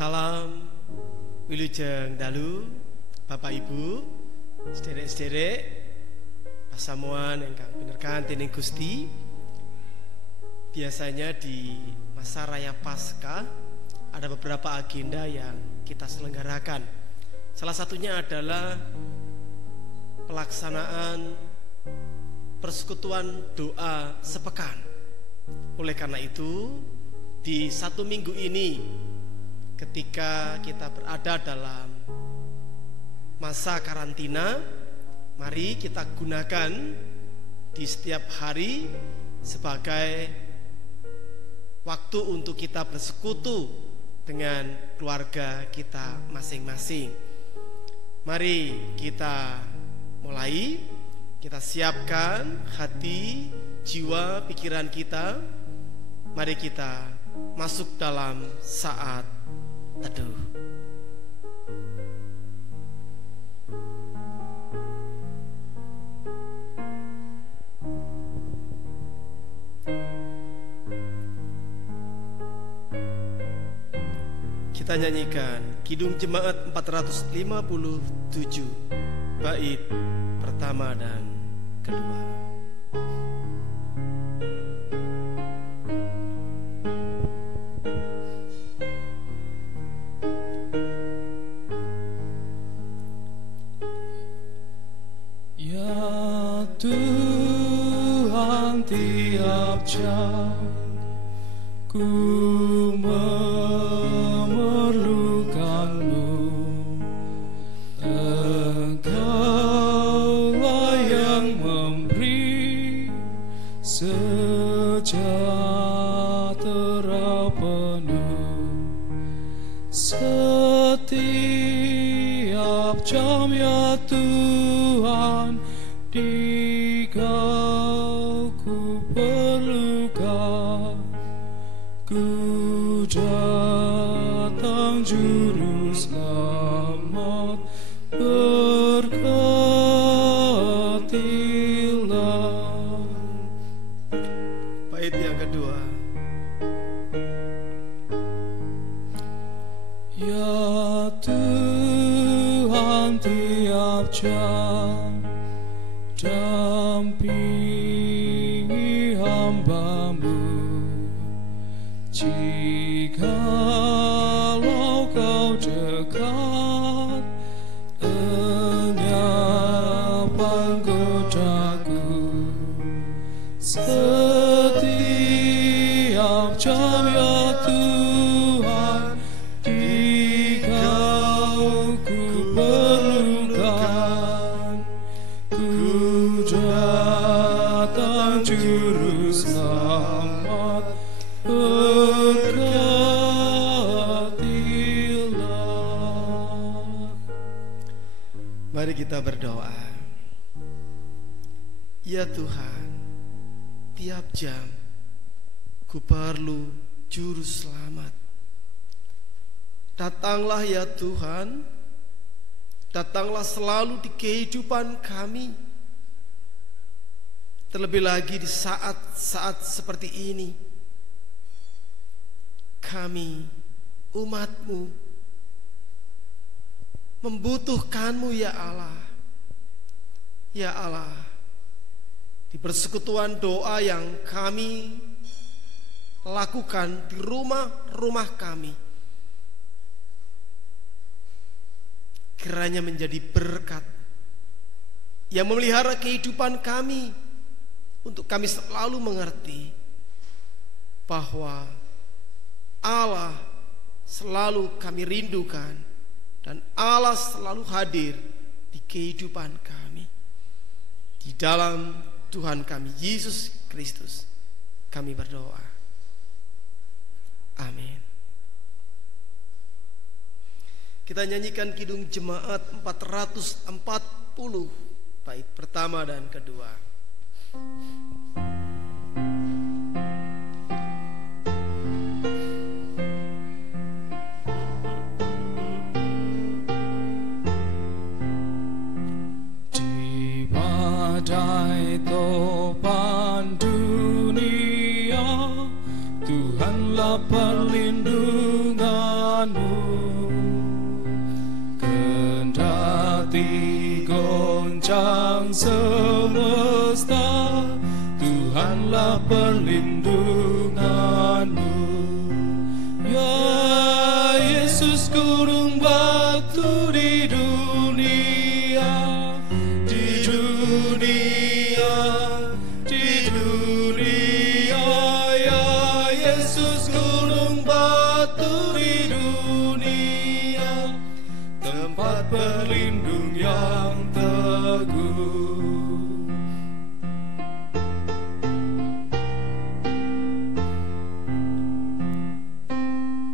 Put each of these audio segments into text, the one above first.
Salam wilujeng dalu Bapak Ibu, sederek-sederek pasamuan ingkang pinerkahan dening Gusti. Biasanya di masa raya Paskah ada beberapa agenda yang kita selenggarakan. Salah satunya adalah pelaksanaan persekutuan doa sepekan. Oleh karena itu, di satu minggu ini, ketika kita berada dalam masa karantina, mari kita gunakan di setiap hari sebagai waktu untuk kita bersekutu dengan keluarga kita masing-masing. Mari kita mulai, kita siapkan hati, jiwa, pikiran kita. Mari kita masuk dalam saat teduh. Kita nyanyikan Kidung Jemaat 457, bait pertama dan kedua. Ya Tuhan, tiap jam ku memerlukanmu. Engkaulah yang memberi sejahtera penuh. Setiap jam ya Tuhan, di Kau ku perlukan. Ku datang juru selamat, berkatilah. Bait yang kedua. Ya Tuhan, tiap jam dampingi hamba-Mu. Jikalau Kau dekat, enyapkan godaku. Setiap jam ya Tuhan, di Kau ku perlukan. Ku datang juru selamat, berkatilah. Mari kita berdoa. Ya Tuhan, tiap jam ku perlu juru selamat. Datanglah ya Tuhan, datanglah selalu di kehidupan kami. Terlebih lagi di saat-saat seperti ini, kami umat-Mu membutuhkan-Mu ya Allah. Ya Allah, di persekutuan doa yang kami lakukan di rumah-rumah kami, kiranya menjadi berkat yang memelihara kehidupan kami, untuk kami selalu mengerti bahwa Allah selalu kami rindukan dan Allah selalu hadir di kehidupan kami. Di dalam Tuhan kami Yesus Kristus kami berdoa. Amin. Kita nyanyikan Kidung Jemaat 440, bait pertama dan kedua. Di badai topan dunia, Tuhanlah perlindungan teruskanmu. Kendati goncang semesta, Tuhanlah perlindunganmu. Ya Yesus, gunung batu di dunia, di dunia, di dunia. Ya Yesus, gunung batu di dunia, tempat berlindung yang teguh.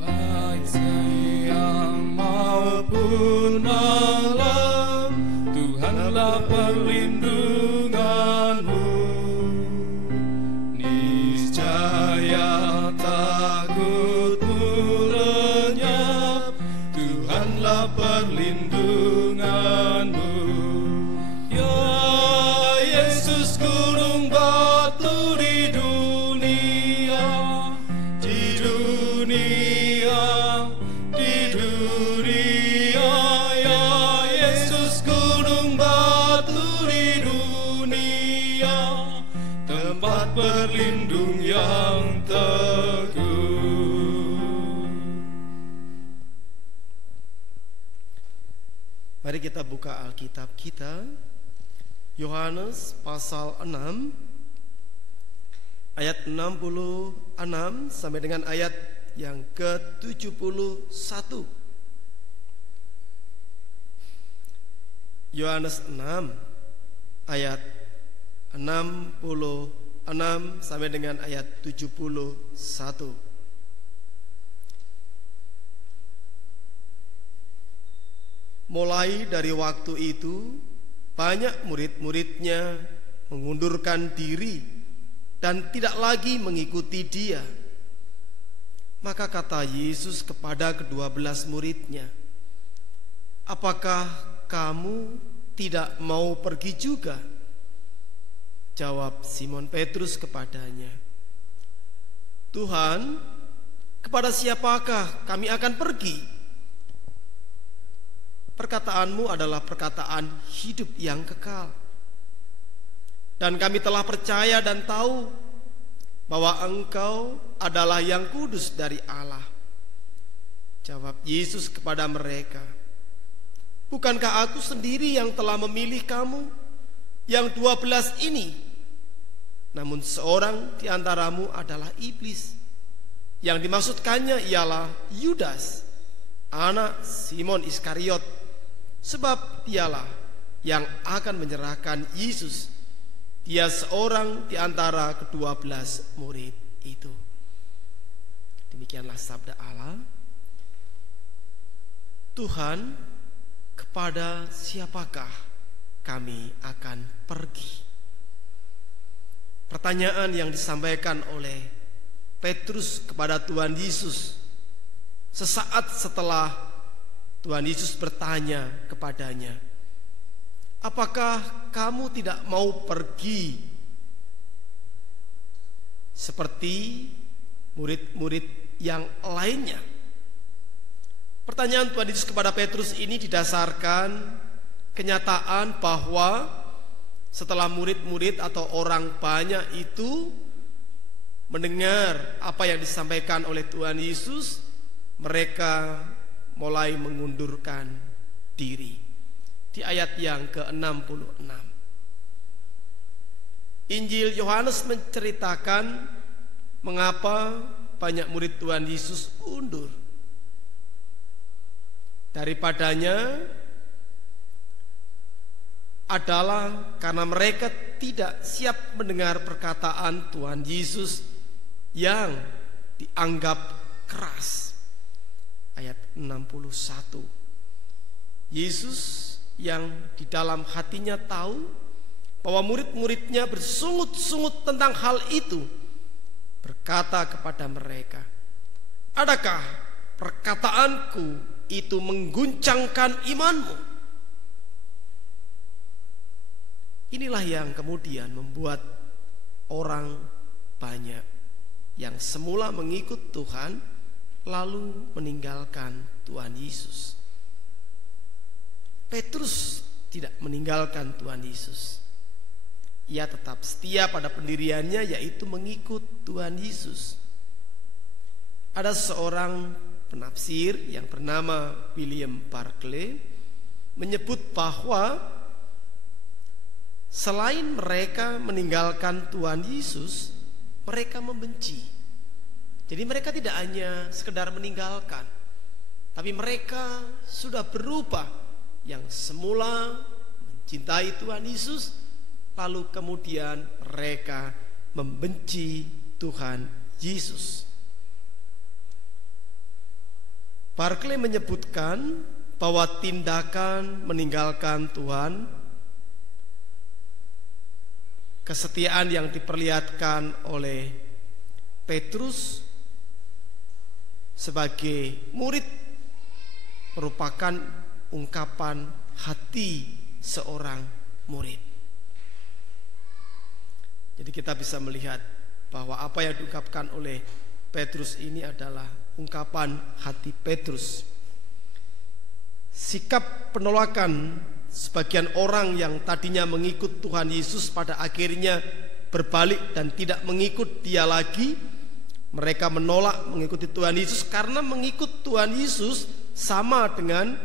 Baik siang maupun malam, Tuhanlah perlindunganmu. Niscaya takutmu lenyap, Tuhanlah perlindunganmu. Ya Yesus, gunung batu di dunia, di dunia, di dunia. Ya Yesus, gunung batu di dunia, tempat berlindung yang teguh. Mari kita buka Alkitab kita, Yohanes pasal 6 ayat 66 sampai dengan ayat yang ke-71. Yohanes 6 ayat 66 sampai dengan ayat 71. Mulai dari waktu itu, banyak murid-muridnya mengundurkan diri dan tidak lagi mengikuti dia. Maka kata Yesus kepada ke-12 muridnya, "Apakah kamu tidak mau pergi juga?" Jawab Simon Petrus kepadanya, "Tuhan, kepada siapakah kami akan pergi? Perkataanmu adalah perkataan hidup yang kekal. Dan kami telah percaya dan tahu bahwa Engkau adalah yang kudus dari Allah." Jawab Yesus kepada mereka, "Bukankah aku sendiri yang telah memilih kamu, yang 12 ini? Namun seorang di antaramu adalah iblis." Yang dimaksudkannya ialah Yudas, anak Simon Iskariot, sebab dialah yang akan menyerahkan Yesus. Dia seorang di antara ke-12 murid itu. Demikianlah sabda Allah. Tuhan, kepada siapakah kami akan pergi? Pertanyaan yang disampaikan oleh Petrus kepada Tuhan Yesus sesaat setelah Tuhan Yesus bertanya kepadanya, "Apakah kamu tidak mau pergi seperti murid-murid yang lainnya?" Pertanyaan Tuhan Yesus kepada Petrus ini didasarkan kenyataan bahwa setelah murid-murid atau orang banyak itu mendengar apa yang disampaikan oleh Tuhan Yesus, mereka mulai mengundurkan diri. Di ayat yang ke-66, Injil Yohanes menceritakan mengapa banyak murid Tuhan Yesus undur. Daripadanya adalah karena mereka tidak siap mendengar perkataan Tuhan Yesus yang dianggap keras. Ayat 61, Yesus yang di dalam hatinya tahu bahwa murid-muridnya bersungut-sungut tentang hal itu, berkata kepada mereka, "Adakah perkataanku itu mengguncangkan imanmu?" Inilah yang kemudian membuat orang banyak yang semula mengikut Tuhan lalu meninggalkan Tuhan Yesus. Petrus tidak meninggalkan Tuhan Yesus. Ia tetap setia pada pendiriannya, yaitu mengikut Tuhan Yesus. Ada seorang penafsir yang bernama William Barclay menyebut bahwa selain mereka meninggalkan Tuhan Yesus, mereka membenci. Jadi mereka tidak hanya sekedar meninggalkan, tapi mereka sudah berubah. Yang semula mencintai Tuhan Yesus, lalu kemudian mereka membenci Tuhan Yesus. Barclay menyebutkan bahwa tindakan meninggalkan Tuhan, kesetiaan yang diperlihatkan oleh Petrus sebagai murid merupakan ungkapan hati seorang murid. Jadi kita bisa melihat bahwa apa yang diungkapkan oleh Petrus ini adalah ungkapan hati Petrus. Sikap penolakan sebagian orang yang tadinya mengikut Tuhan Yesus pada akhirnya berbalik dan tidak mengikut Dia lagi. Mereka menolak mengikuti Tuhan Yesus karena mengikut Tuhan Yesus sama dengan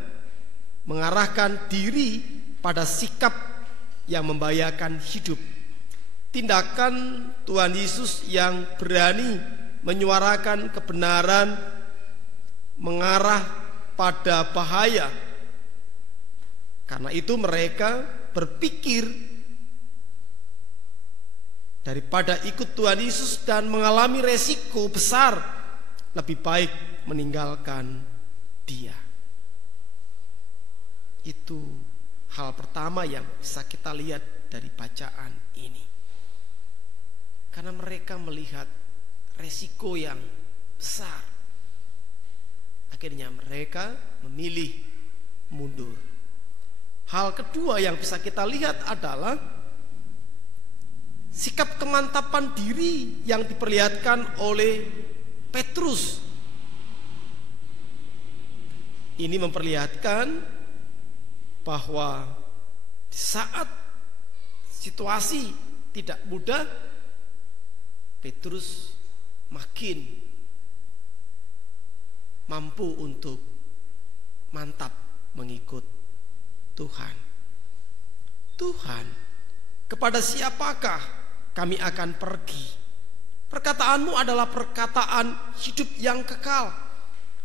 mengarahkan diri pada sikap yang membahayakan hidup. Tindakan Tuhan Yesus yang berani menyuarakan kebenaran mengarah pada bahaya. Karena itu mereka berpikir daripada ikut Tuhan Yesus dan mengalami resiko besar, lebih baik meninggalkan Dia. Itu hal pertama yang bisa kita lihat dari bacaan ini. Karena mereka melihat resiko yang besar, akhirnya mereka memilih mundur. Hal kedua yang bisa kita lihat adalah sikap kemantapan diri yang diperlihatkan oleh Petrus. Ini memperlihatkan bahwa di saat situasi tidak mudah, Petrus makin mampu untuk mantap mengikut Tuhan. Tuhan, kepada siapakah kami akan pergi? Perkataanmu adalah perkataan hidup yang kekal,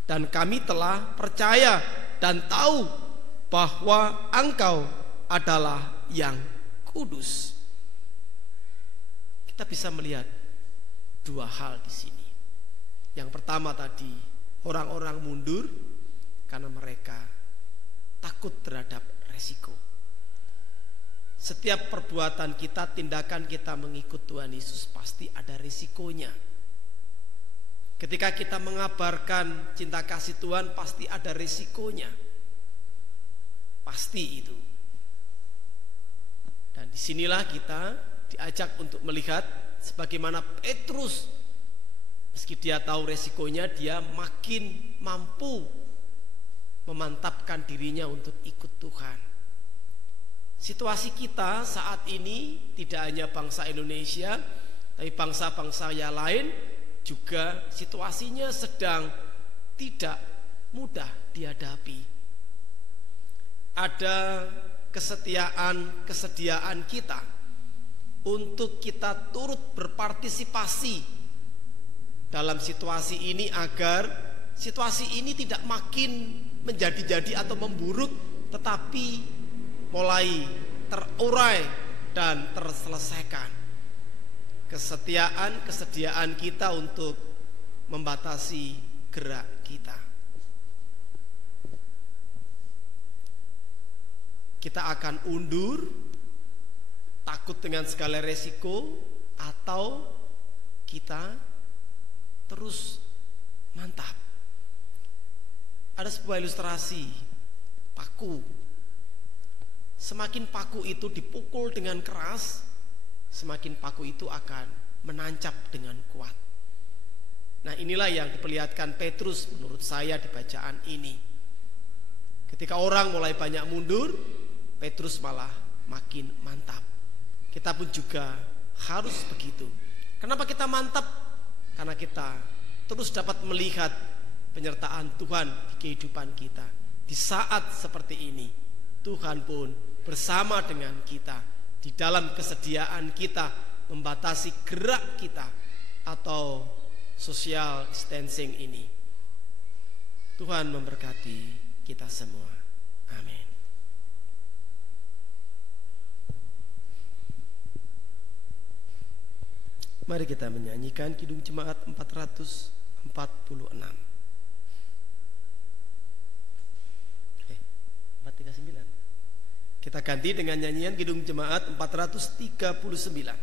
dan kami telah percaya dan tahu bahwa Engkau adalah yang kudus. Kita bisa melihat dua hal di sini. Yang pertama tadi, orang-orang mundur karena mereka takut terhadap resiko. Setiap perbuatan kita, tindakan kita mengikut Tuhan Yesus pasti ada risikonya. Ketika kita mengabarkan cinta kasih Tuhan, pasti ada risikonya. Pasti itu. Dan disinilah kita diajak untuk melihat sebagaimana Petrus, meski dia tahu resikonya, dia makin mampu memantapkan dirinya untuk ikut Tuhan. Situasi kita saat ini tidak hanya bangsa Indonesia, tapi bangsa-bangsa yang lain juga situasinya sedang tidak mudah dihadapi. Ada kesediaan kita untuk kita turut berpartisipasi dalam situasi ini agar situasi ini tidak makin menjadi-jadi atau memburuk, tetapi mulai terurai dan terselesaikan. Kesediaan kita untuk membatasi gerak kita. Kita akan undur, takut dengan segala resiko, atau kita terus mantap. Ada sebuah ilustrasi paku. Semakin paku itu dipukul dengan keras, semakin paku itu akan menancap dengan kuat. Nah, inilah yang diperlihatkan Petrus menurut saya di bacaan ini. Ketika orang mulai banyak mundur, Petrus malah makin mantap. Kita pun juga harus begitu. Kenapa kita mantap? Karena kita terus dapat melihat penyertaan Tuhan di kehidupan kita. Di saat seperti ini, Tuhan pun bersama dengan kita di dalam kesediaan kita membatasi gerak kita atau social distancing ini. Tuhan memberkati kita semua. Amin. Mari kita menyanyikan Kidung Jemaat 446. 439. Kita ganti dengan nyanyian Kidung Jemaat 439.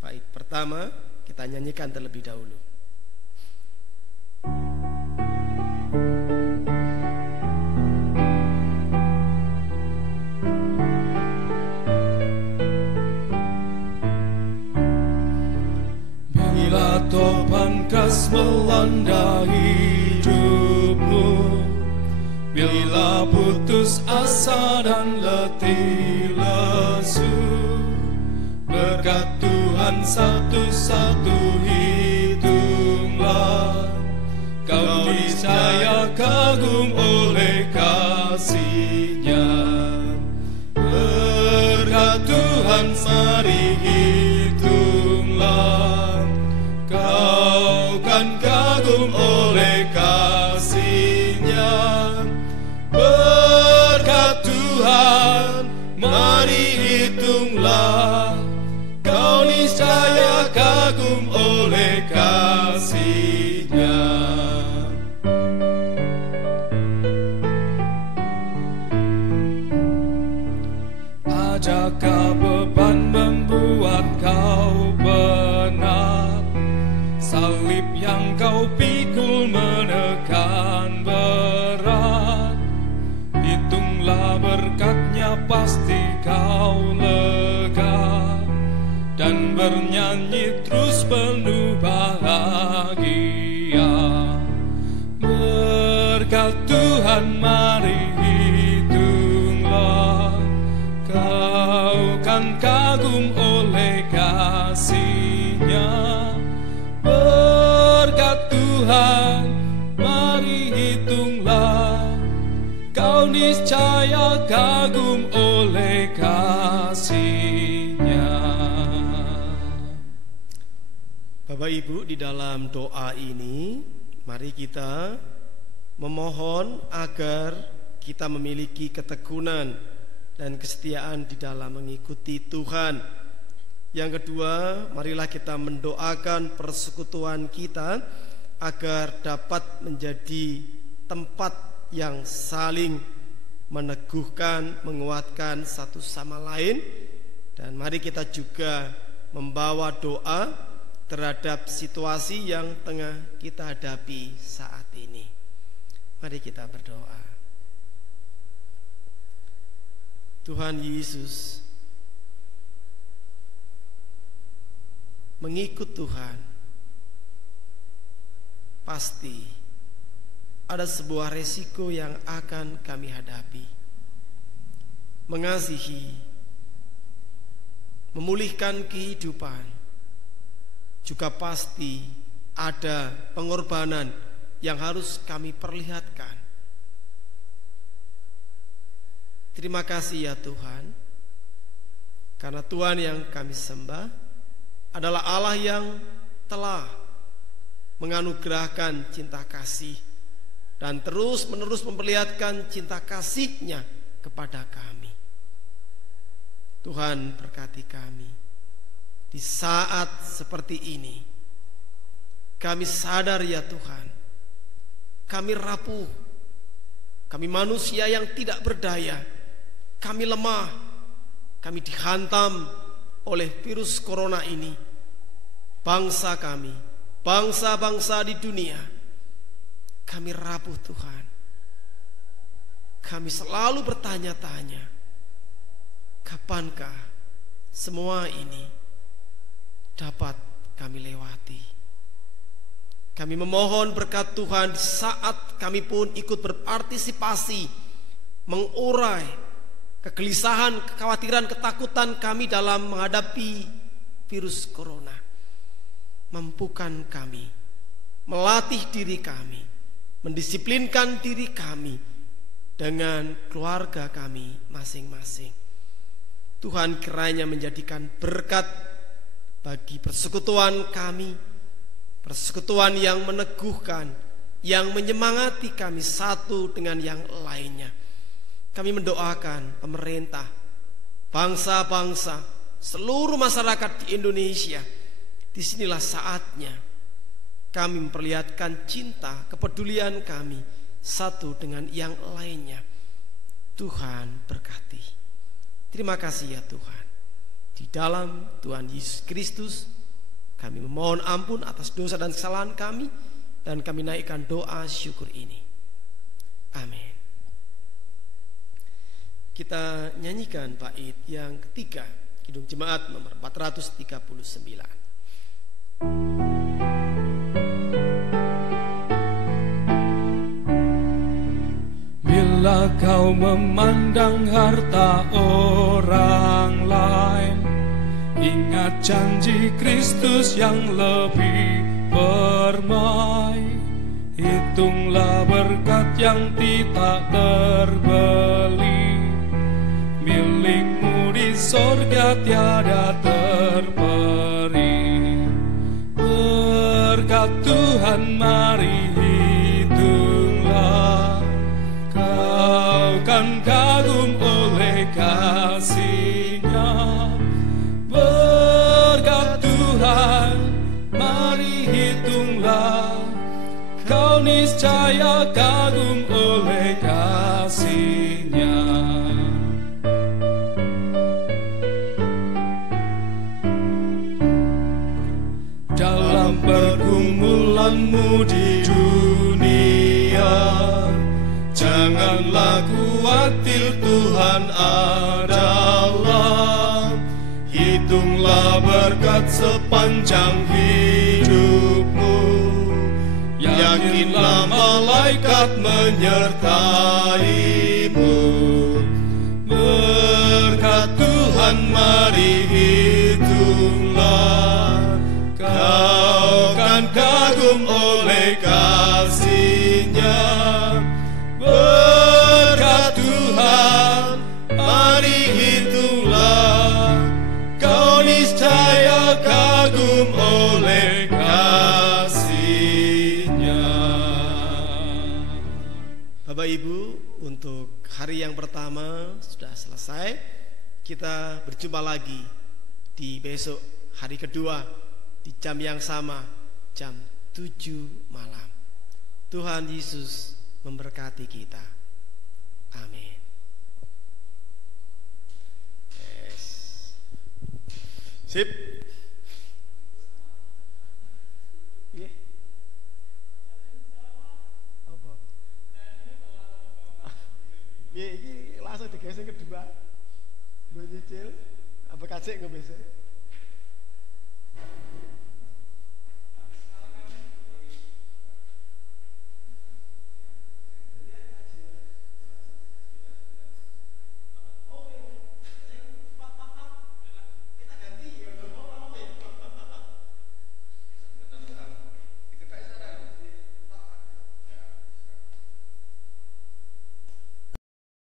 Baik, pertama kita nyanyikan terlebih dahulu. Bila topan keras melanda hidupmu, bila putus asa dan letih lesu, berkat Tuhan satu-satu hitunglah, kau niscaya kagum oleh kasih-Nya. Berkat Tuhan mari hitunglah, kau kan kagum oleh kasih-Nya. Berkat Tuhan mari hitunglah, kau niscaya kagum oleh kasih-Nya. Adakah beban membuat kau penat? Salib yang kau pikul menekan berat. Hitunglah berkat-Nya pasti kau lega, dan bernyanyi terus penuh bahagia. Berkat Tuhan mari hitunglah, kau kan kagum oleh kasih-Nya. Berkat Tuhan mari hitunglah, kau niscaya kagum oleh kasih-Nya. Bapak Ibu, di dalam doa ini mari kita memohon agar kita memiliki ketekunan dan kesetiaan di dalam mengikuti Tuhan. Yang kedua, marilah kita mendoakan persekutuan kita agar dapat menjadi tempat yang saling meneguhkan, menguatkan satu sama lain. Dan mari kita juga membawa doa terhadap situasi yang tengah kita hadapi saat ini. Mari kita berdoa. Tuhan Yesus, mengikut Tuhan pasti ada sebuah resiko yang akan kami hadapi. Mengasihi, memulihkan kehidupan, juga pasti ada pengorbanan yang harus kami perlihatkan. Terima kasih ya Tuhan, karena Tuhan yang kami sembah adalah Allah yang telah menganugerahkan cinta kasih dan terus-menerus memperlihatkan cinta kasih-Nya kepada kami. Tuhan berkati kami di saat seperti ini. Kami sadar ya Tuhan, kami rapuh, kami manusia yang tidak berdaya, kami lemah, kami dihantam oleh virus corona ini. Bangsa kami, bangsa-bangsa di dunia, kami rapuh Tuhan. Kami selalu bertanya-tanya, kapankah semua ini dapat kami lewati. Kami memohon berkat Tuhan saat kami pun ikut berpartisipasi mengurai kegelisahan, kekhawatiran, ketakutan kami dalam menghadapi virus corona. Mampukan kami, melatih diri kami, mendisiplinkan diri kami dengan keluarga kami masing-masing. Tuhan kiranya menjadikan berkat bagi persekutuan kami, persekutuan yang meneguhkan, yang menyemangati kami satu dengan yang lainnya. Kami mendoakan pemerintah, bangsa-bangsa, seluruh masyarakat di Indonesia. Disinilah saatnya kami memperlihatkan cinta, kepedulian kami satu dengan yang lainnya. Tuhan berkati. Terima kasih ya Tuhan. Di dalam Tuhan Yesus Kristus kami memohon ampun atas dosa dan kesalahan kami, dan kami naikkan doa syukur ini. Amin. Kita nyanyikan bait yang ketiga, Kidung Jemaat nomor 439. Bila kau memandang harta orang lain, ingat janji Kristus yang lebih permai. Hitunglah berkat yang tidak terbeli, milikmu di sorga tiada terperi. Berkat Tuhan mari hitunglah, kau kan kagum oleh kasih-Nya. Berkat Tuhan mari hitunglah, kau niscaya kagum oleh kasih-Nya. Dalam pergumulanmu di dunia, janganlah khawatir, Tuhan adalah. Hitunglah berkat sepanjang hidupmu, yakinlah malaikat menyertaimu. Berkat Tuhan mari hitunglah, kau kan kagum oleh kasih-Nya. Berkat Tuhan mari hitunglah, kau niscaya kagum oleh kasih-Nya. Bapak Ibu, untuk hari yang pertama sudah selesai. Kita berjumpa lagi di besok hari kedua di jam yang sama, jam 7 malam. Tuhan Yesus memberkati kita. Amin. Yes. Sip. Yeah. Apa? Ini langsung digesek kedua. Gue nyicil, apa kacek gue besok.